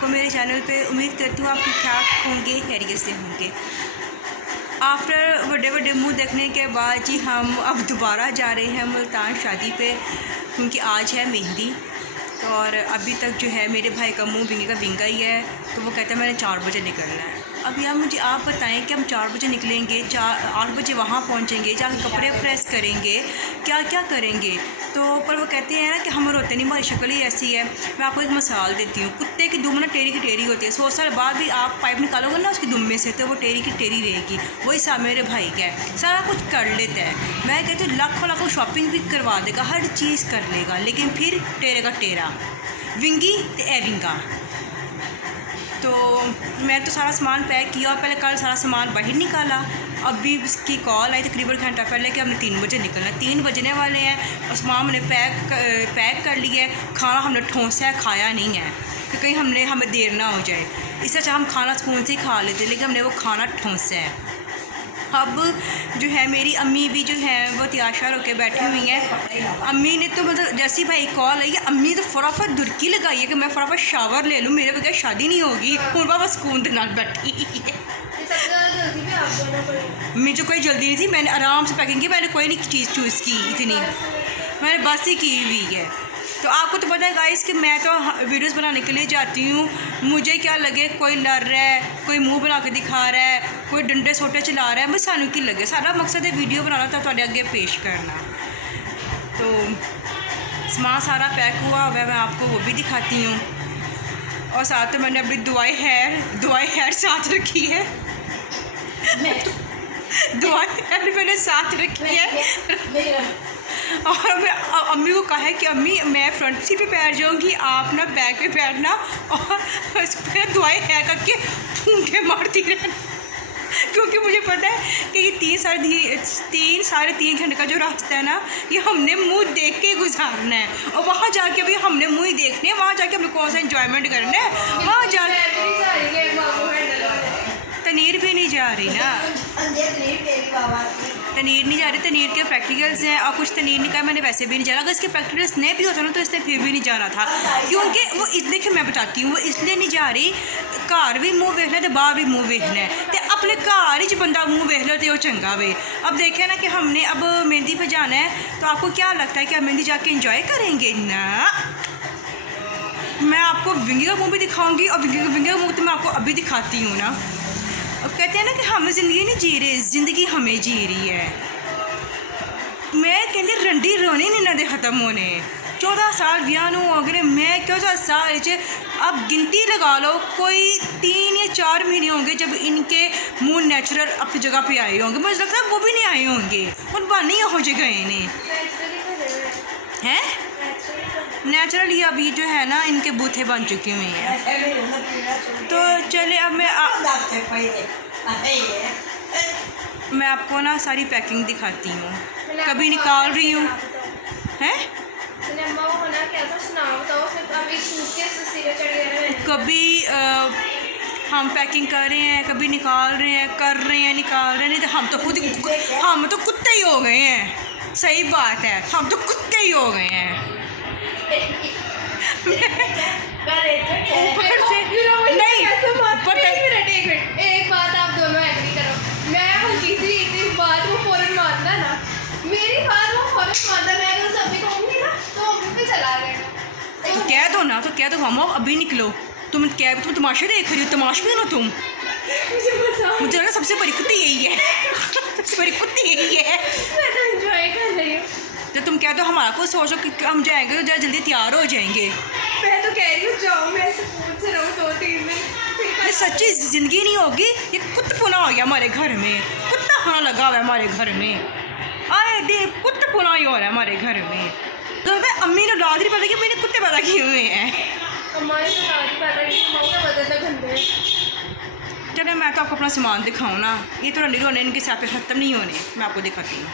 आपको मेरे चैनल पे। उम्मीद करती हूँ आप ठीक ठाक होंगे, खैरियत से होंगे। आफ्टर बड़े बड़े मुँह देखने के बाद जी हम अब दोबारा जा रहे हैं मुल्तान शादी पे, क्योंकि आज है मेहंदी। और अभी तक जो है मेरे भाई का मुंह विंगे का विंगा ही है, तो वो कहता है मैंने 4 बजे निकलना है। अब यार मुझे आप बताएं कि हम 4 बजे निकलेंगे, 8 बजे वहाँ पहुँचेंगे, जाकर कपड़े प्रेस करेंगे, क्या क्या करेंगे। तो पर वो कहते हैं ना कि हम रोते नहीं, हमारी शक्ल ही ऐसी है। मैं आपको एक मिसाल देती हूँ, कुत्ते की दुम ना टेरी की टेरी होती है। 100 साल बाद भी आप पाइप निकालोगे ना उसकी दुम में से, तो वो टेरी की टेरी रहेगी। वही साहब मेरे भाई का है, सारा कुछ कर लेता है। मैं कहती हूँ लाखों शॉपिंग भी करवा देगा, हर चीज़ कर लेगा, लेकिन फिर टेरे का टेरा, विंगी तो ए विंगा। तो मैं तो सारा सामान पैक किया और पहले कल सारा सामान बाहर निकाला। अभी उसकी कॉल आई तकरीबन घंटा पहले कि हमने 3 बजे निकलना, 3 बजने वाले हैं और सामान हमने पैक कर लिया है। खाना हमने ठोंसा है, खाया नहीं है कि कहीं हमें देर ना हो जाए। इससे अच्छा हम खाना सुकून से ही खा लेते, लेकिन हमने वो खाना ठोंसा है। अब जो है मेरी अम्मी भी जो है वो तैयार होकर बैठी हुई हैं। अम्मी ने तो मतलब जैसी भाई कॉल आई है, अम्मी तो फटाफट दुर्की लगाई है कि मैं फटाफट शावर ले लूँ, मेरे बगैर शादी नहीं होगी। और बाबा सुकून के नाल बैठी है। मुझे कोई जल्दी नहीं थी, मैंने आराम से पैकिंग की, मैंने कोई नहीं चीज़ चूज़ की इतनी, मैंने बस ही की हुई है। तो आपको तो पता है गाइस कि मैं तो वीडियोस बनाने के लिए जाती हूँ, मुझे क्या लगे कोई लड़ रहा है, कोई मुंह बना के दिखा रहा है, कोई डंडे सोटे चला रहा है, बस सानू की लगे। सारा मकसद है वीडियो बनाना था, थोड़े आगे पेश करना। तो सामान सारा पैक हुआ हुआ है, मैं आपको वो भी दिखाती हूँ। और साथ में मैंने अपनी दवाई हेयर साथ रखी है। दवाई हेयर मैंने साथ रखी है। और मैं अम्मी को कहा है कि अम्मी मैं फ्रंट सीट पे बैठ जाऊँगी, आप ना बैक पे बैठना और उस पर दवाई हेयर करके फूंके मारती रहना, क्योंकि मुझे पता है कि ये 3-3.5 घंटे का जो रास्ता है ना, ये हमने मुंह देख के गुजारना है। और वहाँ जाके भी हमने मुँह ही देखने हैं, वहाँ जाके हमने कौन सा इंजॉयमेंट करना है। वहाँ जा तनीर भी नहीं जा रही ना, तनीर नहीं जा रही, तनीर के प्रैक्टिकल्स हैं और कुछ तनीर नहीं कहा, मैंने वैसे भी नहीं जाना। अगर इसके प्रैक्टिकल्स नहीं भी होता ना तो इसने फिर भी नहीं जाना था, क्योंकि वो देखिए मैं बताती हूँ, वो इसलिए नहीं जा रही, घर भी मुँह वेखना है तो बाहर भी मुँह वेखना है, तो अपने घर ही बंदा मुँह वेख लो तो वो चंगा वे। अब देखे ना कि हमने अब मेहंदी पे जाना है, तो आपको क्या लगता है कि हम मेहंदी जाके इंजॉय करेंगे ना? मैं आपको विंगी का मुँह भी दिखाऊँगी और विंगी का मुँह तो मैं आपको अभी दिखाती हूँ ना। अब कहते हैं ना कि हम ज़िंदगी नहीं जी रहे, ज़िंदगी हमें जी रही है। मैं कहती रंडी रोने नहीं ना दे ख़त्म होने। 14 साल ब्याह हो गए, मैं 14 साल अब गिनती लगा लो, कोई 3 या 4 महीने होंगे जब इनके मुंह नेचुरल अपनी जगह पे आए होंगे। मुझे लगता है वो भी नहीं आए होंगे, और बने हो जगह इन्हें हैं नेचुरली। अभी जो है ना इनके बूथे बन चुके हुए हैं। तो चले अब मैं आपको ना सारी पैकिंग दिखाती हूँ, कभी निकाल रही हूँ हैं, कभी हम पैकिंग कर रहे हैं, कभी निकाल रहे हैं, कर रहे हैं, निकाल रहे हैं। नहीं तो हम तो कुत्ते ही हो गए हैं। सही बात है, हम तो कुत्ते ही हो गए हैं। ऊपर से नहीं, एक बात आप दोनों एग्री करो, मैं हूँ किसी बात को फौरन मानना ना, मेरी बात वो फौरन मानना, मैं अगर सभी कहूँगी ना तो अभी पे चला गया। तो कह दो ना, तो कह दो हम अभी निकलो। तुम तमाशे देख रही हो, तमाश में हो तुम। मुझे लगा सबसे बड़ी कुत्ती यही है। सबसे बड़ी कुत्ती यही है। मैं तो एंजॉय कर रही हूँ। तो तुम कह दो हमारा कुछ सोचो कि हम जाएंगे तो जरा जल्दी तैयार हो जाएंगे। मैं तो कह रही हूँ जाओ, मैं सुकून से रहूँ 2-3 दिन। ये सच्ची ज़िंदगी नहीं होगी, ये कुत्तपुना हो गया हमारे घर में, कुत्ता खाना लगा हुआ है हमारे घर में। आए दिन कुत्तपुना ही हो रहा है हमारे घर में। तो मैं अम्मी ने लाद नहीं पता कि मैंने कुत्ते पैदा किए हुए हैं। हमारे तो लाद पैदा बदलता गंदे। चले मैं तो आपको अपना सामान दिखाऊँ ना, ये तो रंडी रोने इनके साथ ख़त्म नहीं होने। मैं आपको दिखाती हूँ।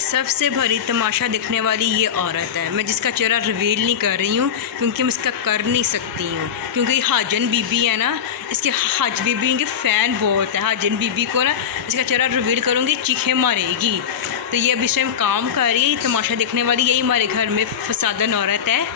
सबसे बड़ी तमाशा दिखने वाली ये औरत है, मैं जिसका चेहरा रिवील नहीं कर रही हूँ क्योंकि मैं इसका कर नहीं सकती हूँ, क्योंकि हाजन बीबी है ना, इसके हाज बीबी के फ़ैन बहुत है। हाजन बीबी को ना इसका चेहरा रिवील करूँगी चीखें मारेगी। तो ये अभी इस टाइम काम कर रही है। तमाशा देखने वाली यही हमारे घर में फसादन औरत है।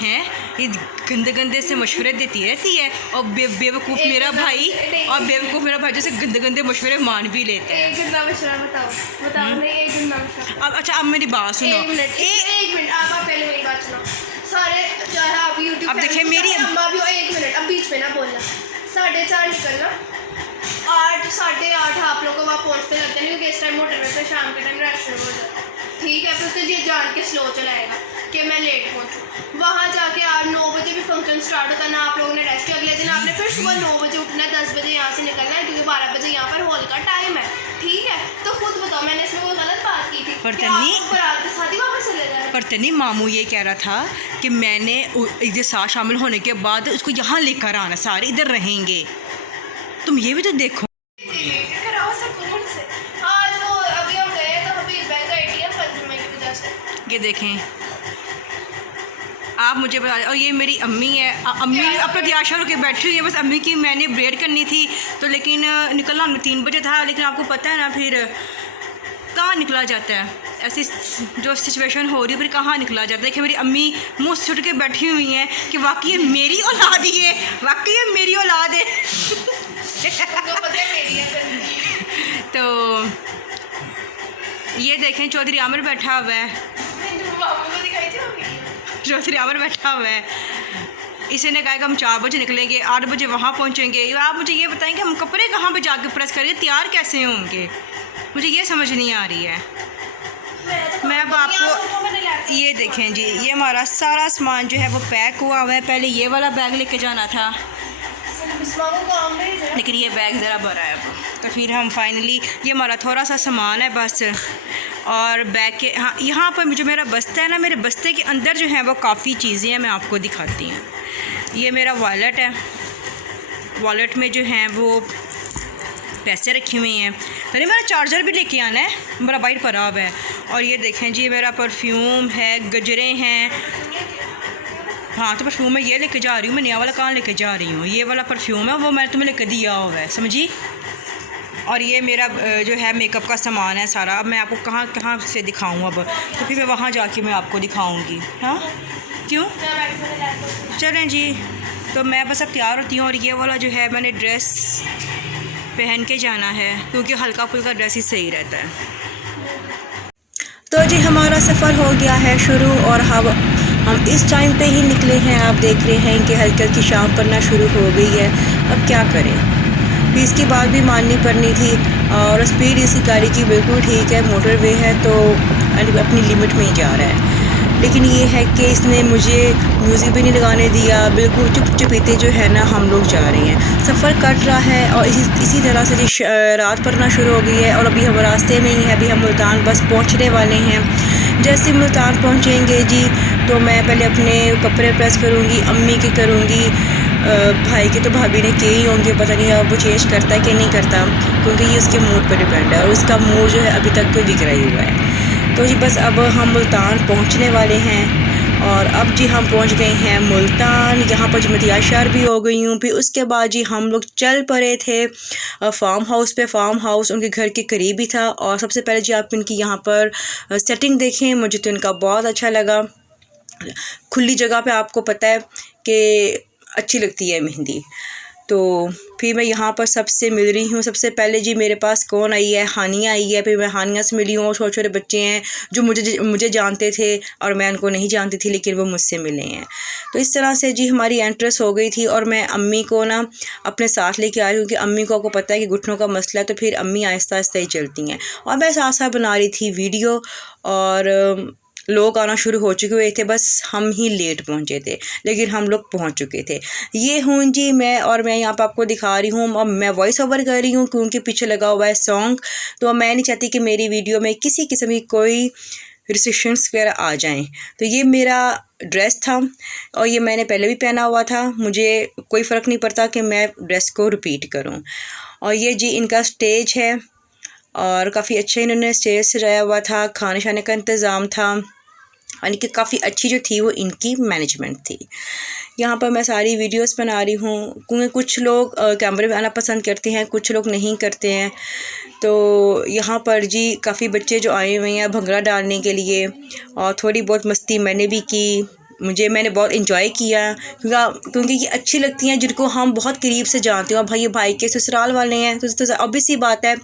ये गंदे गंदे से मशवरे देती रहती है और बेवकूफ़ मेरा भाई जैसे गंदे गंदे मशवरे मान भी लेते हैं। एक गंदा मशवरा बताओ नहीं, एक गंदा मशवरा। अब अच्छा, अब मेरी बात सुनो। एक मिनट आप पहले मेरी बात सुनो। सारे चाहे आप यूट्यूब अब देखिए मेरी अम्मा भी हो, एक मिनट अब बीच में ना बोलना। 4:30 निकलना, 8 8:30 आप लोग को वहाँ पहुँचते लगते हैं, क्योंकि इस टाइम मोटरवे पे शाम के टाइम रश शुरू हो जाता है। ठीक है, फिर उससे ये जान के स्लो चलाएगा कि मैं लेट पहुँचूँ। वहाँ जाके 9 बजे भी फंक्शन स्टार्ट होता है ना, आप लोगों ने रेस्ट किया। अगले दिन आपने फिर सुबह 9 बजे उठना है, 10 बजे यहाँ से निकलना है, क्योंकि 12 बजे यहाँ पर हॉल का टाइम है। ठीक है, तो खुद बताओ मैंने इसमें कोई गलत बात की थी? पर बारात के साथ ही वापस चले जाए। पर तनी मामू ये कह रहा था कि मैंने इधर साथ शामिल होने के बाद उसको यहाँ लेकर आना, सारे इधर रहेंगे। तुम ये भी तो देखो। ये देखें, आप मुझे बता। और ये मेरी अम्मी है, अम्मी अपना तैयार होकर बैठी हुई है। बस अम्मी की मैंने ब्रेड करनी थी, तो लेकिन निकलना 3 बजे था। लेकिन आपको पता है ना, फिर कहाँ निकला जाता है, ऐसी जो सिचुएशन हो रही है, फिर कहाँ निकला जाता है। देखिए मेरी अम्मी मुँह छुट के बैठी हुई हैं कि वाकई ये मेरी औलाद ही है, वाकई ये मेरी औलाद है। तो ये देखें चौधरी आमिर बैठा हुआ है, चौधरी आमिर बैठा हुआ है। इसी ने कहा कि हम 4 बजे निकलेंगे, 8 बजे वहाँ पहुँचेंगे। आप मुझे ये बताएं कि हम कपड़े कहाँ पे जाके प्रेस करेंगे, तैयार कैसे होंगे, मुझे ये समझ नहीं आ रही है। मैं अब आपको ये देखें जी, ये हमारा सारा सामान जो है वो पैक हुआ है। पहले ये वाला बैग लेके जाना था, लेकिन ये बैग ज़रा बड़ा है अब, तो फिर हम फाइनली ये हमारा थोड़ा सा सामान है बस। और बैग के हाँ, यहाँ पर जो मेरा बस्ता है ना, मेरे बस्ते के अंदर जो है वो काफ़ी चीज़ें हैं, मैं आपको दिखाती हूँ। ये मेरा वॉलेट है, वॉलेट में जो हैं वो पैसे रखे हुए हैं। तो नहीं, मेरा चार्जर भी लेके आना है, मेरा वाइट ख़राब है। और ये देखें जी, मेरा परफ्यूम है, गजरे हैं। हाँ, तो परफ्यूम मैं ये लेके जा रही हूँ, मैं नया वाला कहाँ लेके जा रही हूँ। ये वाला परफ्यूम है, वो मैंने तुम्हें लेकर दिया हुआ है, समझी। और ये मेरा जो है मेकअप का सामान है सारा। अब मैं आपको कहाँ कहाँ से दिखाऊँ अब, तो फिर मैं वहाँ जाके मैं आपको दिखाऊँगी। हाँ क्यों, चलें जी। तो मैं बस अब तैयार होती हूँ। और ये वाला जो है मैंने ड्रेस पहन के जाना है, क्योंकि हल्का फुल्का ड्रेस ही सही रहता है। तो जी हमारा सफ़र हो गया है शुरू, और हम इस टाइम पे ही निकले हैं। आप देख रहे हैं कि हल्की हल्की शाम पड़ना शुरू हो गई है। अब क्या करें, फिर इसकी बात भी माननी पड़नी थी। और स्पीड इसी गाड़ी की बिल्कुल ठीक है, मोटरवे है तो अपनी लिमिट में ही जा रहा है। लेकिन ये है कि इसने मुझे म्यूज़िक भी नहीं लगाने दिया, बिल्कुल चुप चुपीते जो है ना हम लोग जा रहे हैं। सफ़र कट रहा है और इसी तरह से जी रात पड़ना शुरू हो गई है। और अभी हम रास्ते में ही हैं, अभी हम मुल्तान बस पहुंचने वाले हैं। जैसे मुल्तान पहुंचेंगे जी, तो मैं पहले अपने कपड़े प्रेस करूंगी, अम्मी के करूंगी, भाई के तो भाभी ने किए ही होंगे, पता नहीं अब वो चेंज करता है कि नहीं करता, क्योंकि ये उसके मूड पर डिपेंड है। और उसका मूड जो है अभी तक कोई दिख रहा ही हुआ है। तो जी बस अब हम मुल्तान पहुंचने वाले हैं। और अब जी हम पहुंच गए हैं मुल्तान। यहाँ पर जी मैं तैयार भी हो गई हूँ। फिर उसके बाद जी हम लोग चल पड़े थे फार्म हाउस पे। फार्म हाउस उनके घर के करीब ही था। और सबसे पहले जी आप इनकी यहाँ पर सेटिंग देखें, मुझे तो इनका बहुत अच्छा लगा। खुली जगह पे आपको पता है कि अच्छी लगती है मेहंदी। तो फिर मैं यहाँ पर सबसे मिल रही हूँ। सबसे पहले जी मेरे पास कौन आई है, हानिया आई है। फिर मैं हानिया से मिली हूँ। छोटे छोटे बच्चे हैं जो मुझे जानते थे और मैं उनको नहीं जानती थी, लेकिन वो मुझसे मिले हैं। तो इस तरह से जी हमारी एंट्रेंस हो गई थी। और मैं अम्मी को ना अपने साथ लेके आई हूँ, कि अम्मी को आपको पता है कि घुटनों का मसला है, तो फिर अम्मी आहिस्ता आहिस्ता ही चलती हैं। और मैं साथ साथ बना रही थी वीडियो, और लोग आना शुरू हो चुके हुए थे, बस हम ही लेट पहुंचे थे, लेकिन हम लोग पहुंच चुके थे। ये हूँ जी मैं, और मैं यहाँ पर आपको दिखा रही हूँ। अब मैं वॉइस ओवर कर रही हूँ क्योंकि पीछे लगा हुआ है सॉन्ग। तो मैं नहीं चाहती कि मेरी वीडियो में किसी किस्म की कोई रिस्ट्रिक्शंस वगैरह आ जाएं। तो ये मेरा ड्रेस था, और ये मैंने पहले भी पहना हुआ था। मुझे कोई फ़र्क नहीं पड़ता कि मैं ड्रेस को रिपीट करूँ। और ये जी इनका स्टेज है, और काफ़ी अच्छा इन्होंने स्टेज सजाया हुआ था। खाने शाने का इंतज़ाम था, यानी कि काफ़ी अच्छी जो थी वो इनकी मैनेजमेंट थी। यहाँ पर मैं सारी वीडियोस बना रही हूँ, क्योंकि कुछ लोग कैमरे में आना पसंद करते हैं, कुछ लोग नहीं करते हैं। तो यहाँ पर जी काफ़ी बच्चे जो आए हुए हैं भंगड़ा डालने के लिए, और थोड़ी बहुत मस्ती मैंने भी की, मैंने बहुत इंजॉय किया, क्योंकि ये अच्छी लगती हैं जिनको हम बहुत करीब से जानते हो। भाई ये भाई के ससुराल वाले हैं तो ऑब्वियस सी बात है,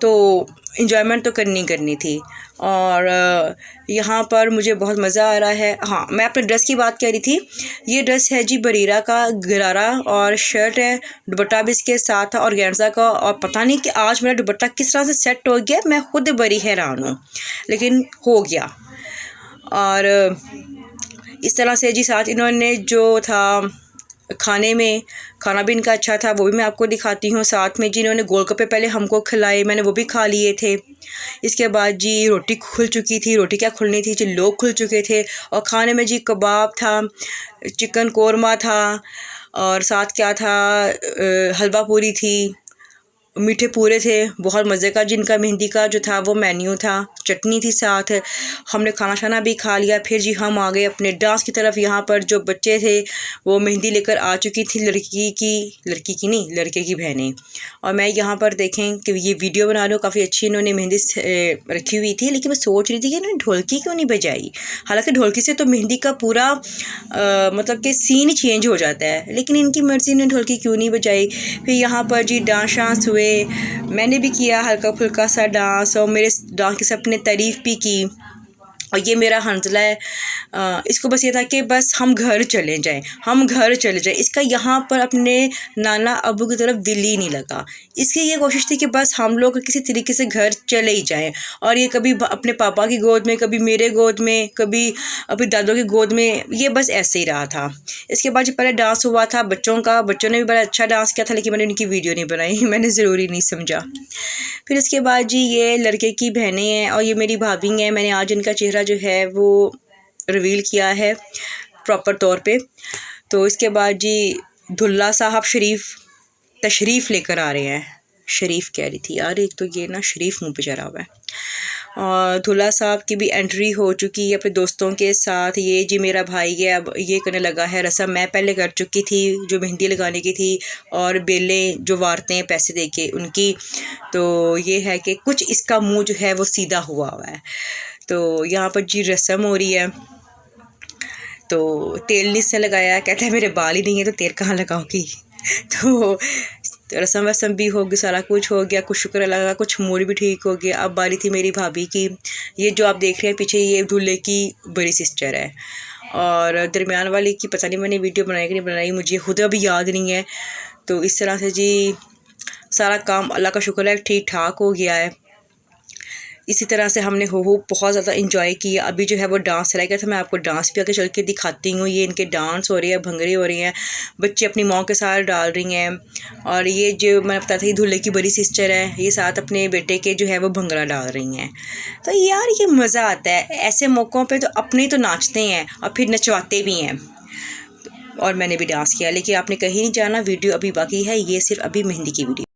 तो इंजॉयमेंट तो करनी थी। और यहाँ पर मुझे बहुत मज़ा आ रहा है। हाँ, मैं अपने ड्रेस की बात कर रही थी। ये ड्रेस है जी बरीरा का गरारा, और शर्ट है, दुपट्टा भी इसके साथ है ऑर्गेन्जा का। और पता नहीं कि आज मेरा दुपट्टा किस तरह से सेट हो गया, मैं खुद बड़ी हैरान हूँ, लेकिन हो गया। और इस तरह से जी साथ इन्होंने जो था खाना भी इनका अच्छा था, वो भी मैं आपको दिखाती हूँ। साथ में जी इन्होंने गोलगप्पे पहले हमको खिलाए, मैंने वो भी खा लिए थे। इसके बाद जी रोटी खुल चुकी थी, रोटी क्या खुलनी थी जी, लोग खुल चुके थे। और खाने में जी कबाब था, चिकन कोरमा था, और साथ क्या था, हलवा पूरी थी, मीठे पूरे थे, बहुत मज़े का जिनका मेहंदी का जो था वो मेन्यू था, चटनी थी साथ। हमने खाना शाना भी खा लिया। फिर जी हम आ गए अपने डांस की तरफ। यहाँ पर जो बच्चे थे वो मेहंदी लेकर आ चुकी थी, लड़के की बहनें। और मैं यहाँ पर देखें कि ये वीडियो बना रही हूँ, काफ़ी अच्छी इन्होंने मेहंदी रखी हुई थी। लेकिन मैं सोच रही थी कि इन्होंने ढोलकी क्यों नहीं बजाई। हालांकि ढोलकी से तो मेहंदी का पूरा मतलब कि सीन ही चेंज हो जाता है, लेकिन इनकी मर्ज़ी ने ढोलकी क्यों नहीं बजाई। फिर यहाँ पर जी डांस हुए, मैंने भी किया हल्का फुल्का सा डांस, और मेरे डांस की सबने तारीफ़ भी की। और ये मेरा हंसला है, इसको बस ये था कि बस हम घर चले जाएं, इसका यहाँ पर अपने नाना अबू की तरफ दिल ही नहीं लगा। इसकी ये कोशिश थी कि बस हम लोग किसी तरीके से घर चले ही जाएं। और ये कभी अपने पापा की गोद में, कभी मेरे गोद में, कभी अपने दादों की गोद में, ये बस ऐसे ही रहा था। इसके बाद जो पहले डांस हुआ था बच्चों का, बच्चों ने भी बड़ा अच्छा डांस किया था, लेकिन मैंने उनकी वीडियो नहीं बनाई, मैंने ज़रूरी नहीं समझा। फिर इसके बाद जी ये लड़के की बहनें हैं और ये मेरी भाभी हैं। मैंने आज इनका चेहरा जो है वो रिवील किया है प्रॉपर तौर पे। तो इसके बाद जी दुल्ला साहब तशरीफ़ लेकर आ रहे हैं। शरीफ कह रही थी यार, एक तो ये ना शरीफ मुँह पे चढ़ा हुआ है। और दूल्हा साहब की भी एंट्री हो चुकी है अपने दोस्तों के साथ। ये जी मेरा भाई है, अब ये करने लगा है रस्म। मैं पहले कर चुकी थी जो मेहंदी लगाने की थी, और बेले जो वारते हैं पैसे दे के उनकी। तो ये है कि कुछ इसका मुंह जो है वो सीधा हुआ है। तो यहाँ पर जी रस्म हो रही है। तो तेल नहीं इसने लगाया, कहता है मेरे बाल ही नहीं है तो तेल कहाँ लगाओगी। तो रस्म भी हो गई, सारा कुछ हो गया, कुछ शुक्र लगा, कुछ मूड भी ठीक हो गया। अब बारी थी मेरी भाभी की। ये जो आप देख रहे हैं पीछे, ये दूल्हे की बड़ी सिस्टर है। और दरमियान वाली की पता नहीं मैंने वीडियो बनाई कि नहीं बनाई, मुझे खुद अभी याद नहीं है। तो इस तरह से जी सारा काम अल्लाह का शुक्र है ठीक ठाक हो गया है। इसी तरह से हमने हो बहुत ज़्यादा इंजॉय किया। अभी जो है वो डांस रह गया था, मैं आपको डांस भी आगे चल के दिखाती हूँ। ये इनके डांस हो रही है, भंगड़े हो रही हैं, बच्चे अपनी माँ के साथ डाल रही हैं। और ये जो मैंने बताया था, ये दूल्हे की बड़ी सिस्टर है, ये साथ अपने बेटे के जो है वो भंगड़ा डाल रही हैं। तो यार ये मज़ा आता है ऐसे मौक़ों पर, तो अपने तो नाचते हैं और फिर नचवाते भी हैं। और मैंने भी डांस किया, लेकिन आपने कहीं नहीं जाना, वीडियो अभी बाकी है। ये सिर्फ अभी मेहंदी की वीडियो।